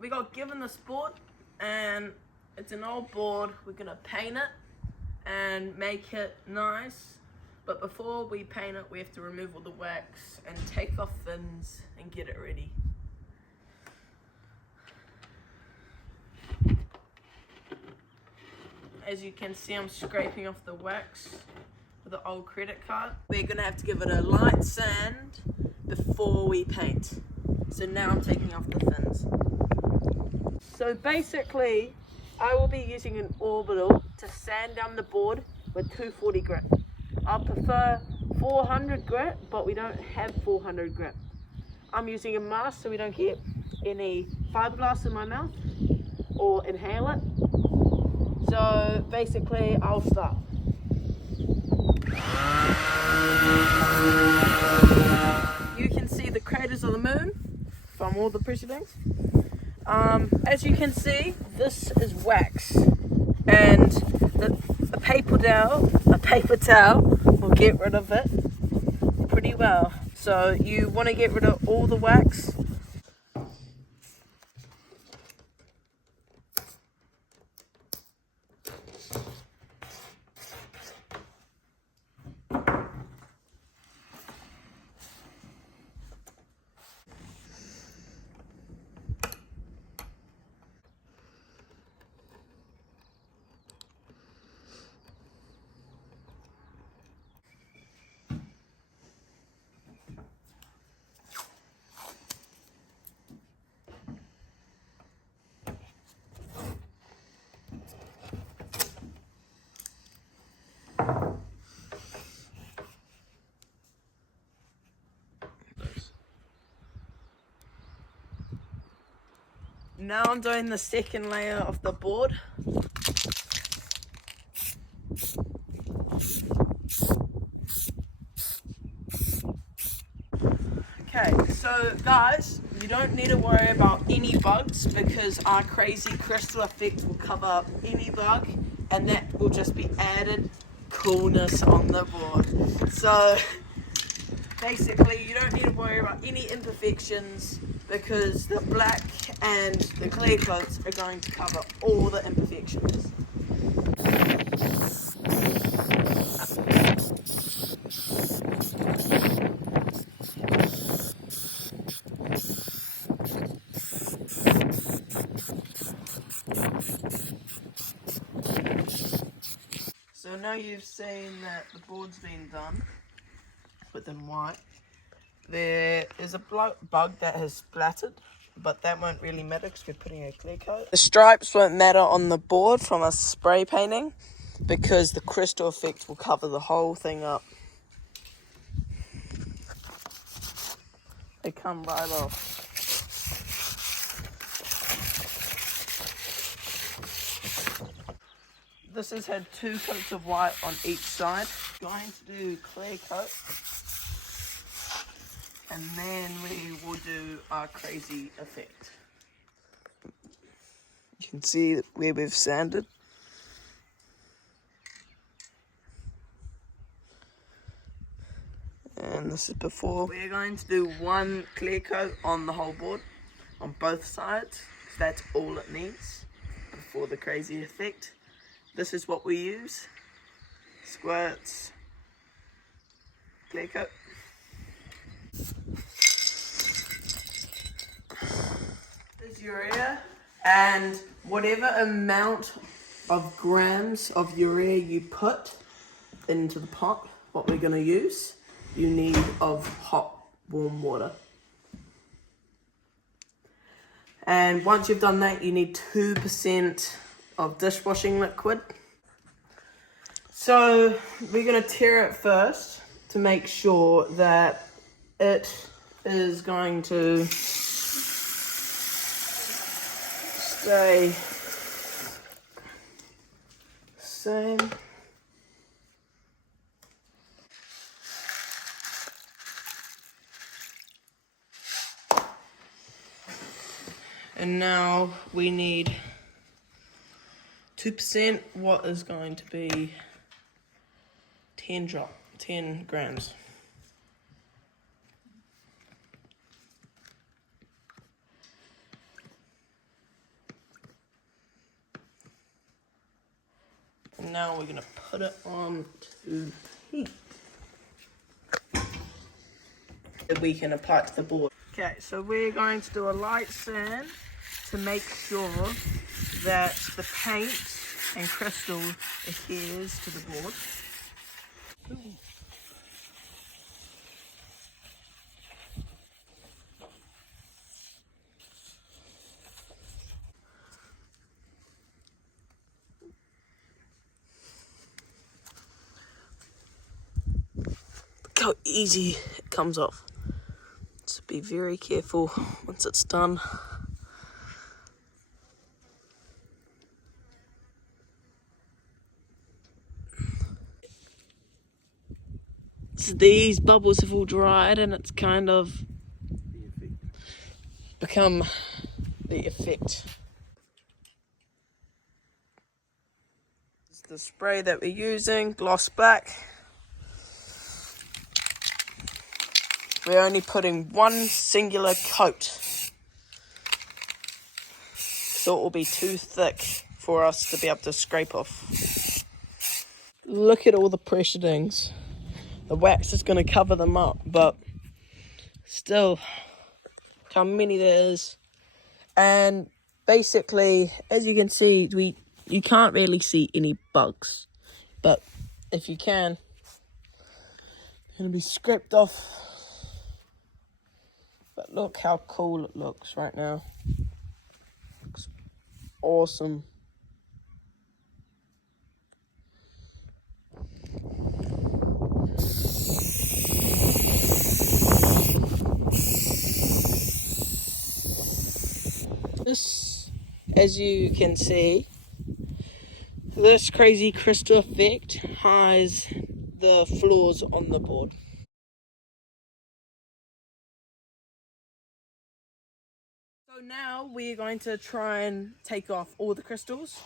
We got given this board, and it's an old board. We're gonna paint it and make it nice. But before we paint it, we have to remove all the wax and take off fins and get it ready. As you can see, I'm scraping off the wax with an old credit card. We're gonna have to give it a light sand before we paint. So now I'm taking off the fins. So basically, I will be using an orbital to sand down the board with 240 grit. I prefer 400 grit, but we don't have 400 grit. I'm using a mask so we don't get any fiberglass in my mouth or inhale it. So basically, I'll start. You can see the craters of the moon from all the pressure things. As you can see, this is wax, and a paper towel will get rid of it pretty well. So you want to get rid of all the wax. Now I'm doing the second layer of the board. Okay, so guys, you don't need to worry about any bugs because our crazy crystal effect will cover up any bug, and that will just be added coolness on the board. So basically, you don't need to worry about any imperfections because the black and the clear coats are going to cover all the imperfections. So now you've seen that the board's been done within white. There is a bug that has splattered, but that won't really matter because we're putting a clear coat. The stripes won't matter on the board from us spray painting because the crystal effect will cover the whole thing up. They come right off. This has had 2 coats of white on each side. Going to do clear coat, and then we will do our crazy effect. You can see where we've sanded. And this is before. We're going to do 1 clear coat on the whole board, on both sides. That's all it needs before the crazy effect. This is what we use. Squirts, clear coat. This is urea, and whatever amount of grams of urea you put into the pot, what we're going to use, you need of hot, warm water. And once you've done that, you need 2% of dishwashing liquid. So we're going to tear it first to make sure that it is going to stay same. And now we need 2%, what is going to be 10 grams. now we're gonna put it on to heat. We can apply it to the board. Okay, so we're going to do a light sand to make sure that the paint and crystal adheres to the board. Look how easy it comes off. So be very careful once it's done. So these bubbles have all dried and it's kind of become the effect. This is the spray that we're using, Gloss Black. We're only putting one singular coat, so it will be too thick for us to be able to scrape off. Look at all the pressure dings. The wax is going to cover them up, but still, look how many there is. And basically, as you can see, you can't really see any bugs, but if you can, it's going to be scraped off. But look how cool it looks right now. Looks awesome. This, as you can see, this crazy crystal effect hides the flaws on the board. So now we're going to try and take off all the crystals.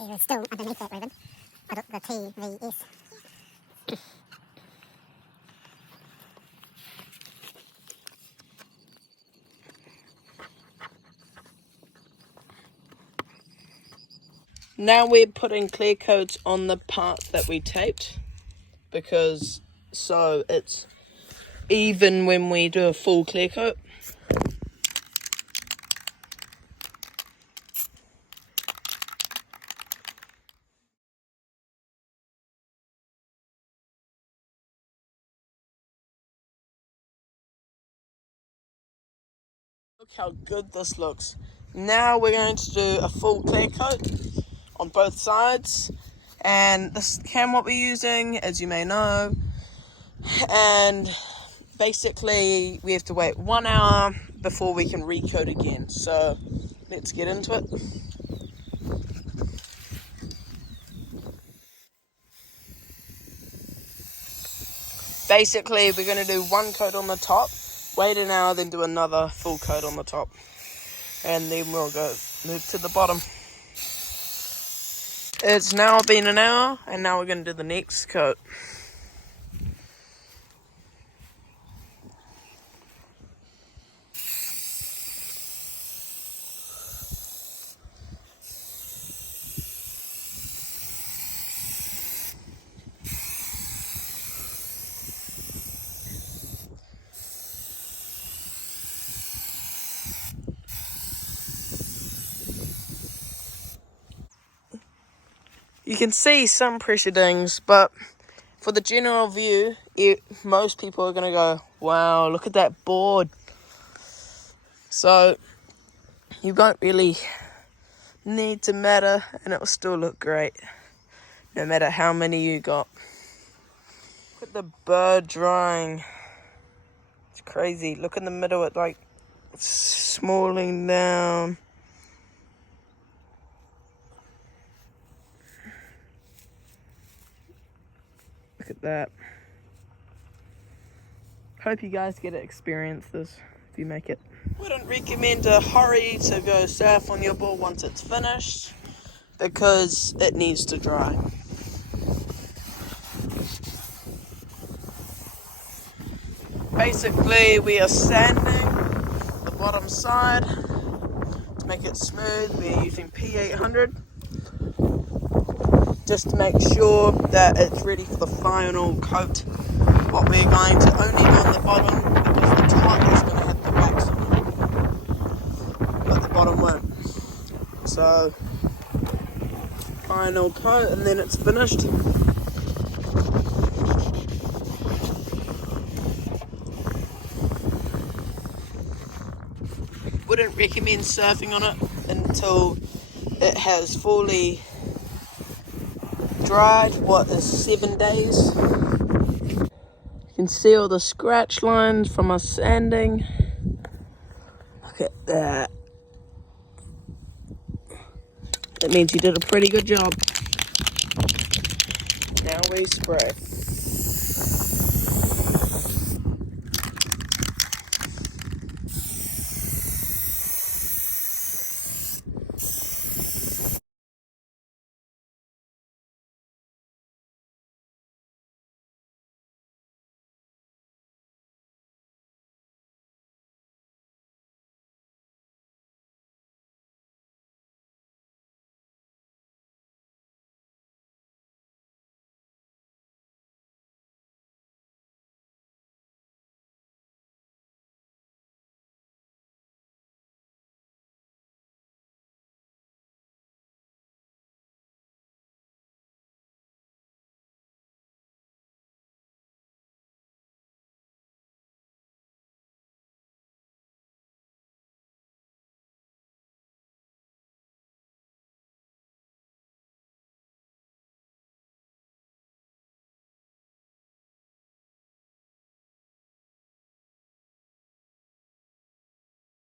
There is still underneath that ribbon, but the TVS. Now we're putting clear coats on the part that we taped, because so it's even when we do a full clear coat. Look how good this looks. Now we're going to do a full clear coat on both sides, and this is the cam what we're using, as you may know, and basically we have to wait 1 hour before we can recoat again. So let's get into it. Basically we're going to do one coat on the top, wait an hour, then do another full coat on the top, and then we'll go move to the bottom. It's now been an hour, and now we're going to do the next coat. You can see some pressure dings, but for the general view, most people are going to go, wow, look at that board. So you won't really need to matter, and it will still look great, no matter how many you got. Look at the bird drying. It's crazy. Look in the middle, it's like smalling down. Look at that. Hope you guys get to experience this if you make it. Wouldn't recommend to hurry to go surf on your board once it's finished, because it needs to dry. Basically we are sanding the bottom side to make it smooth. We're using P800 just to make sure that it's ready for the final coat. What we're going to only do on the bottom, because the top is going to have the wax on it, but the bottom won't. So final coat, and then it's finished. Wouldn't recommend surfing on it until it has fully dried. What is 7 days? You can see all the scratch lines from us sanding. Look at that. That means you did a pretty good job. Now we spray.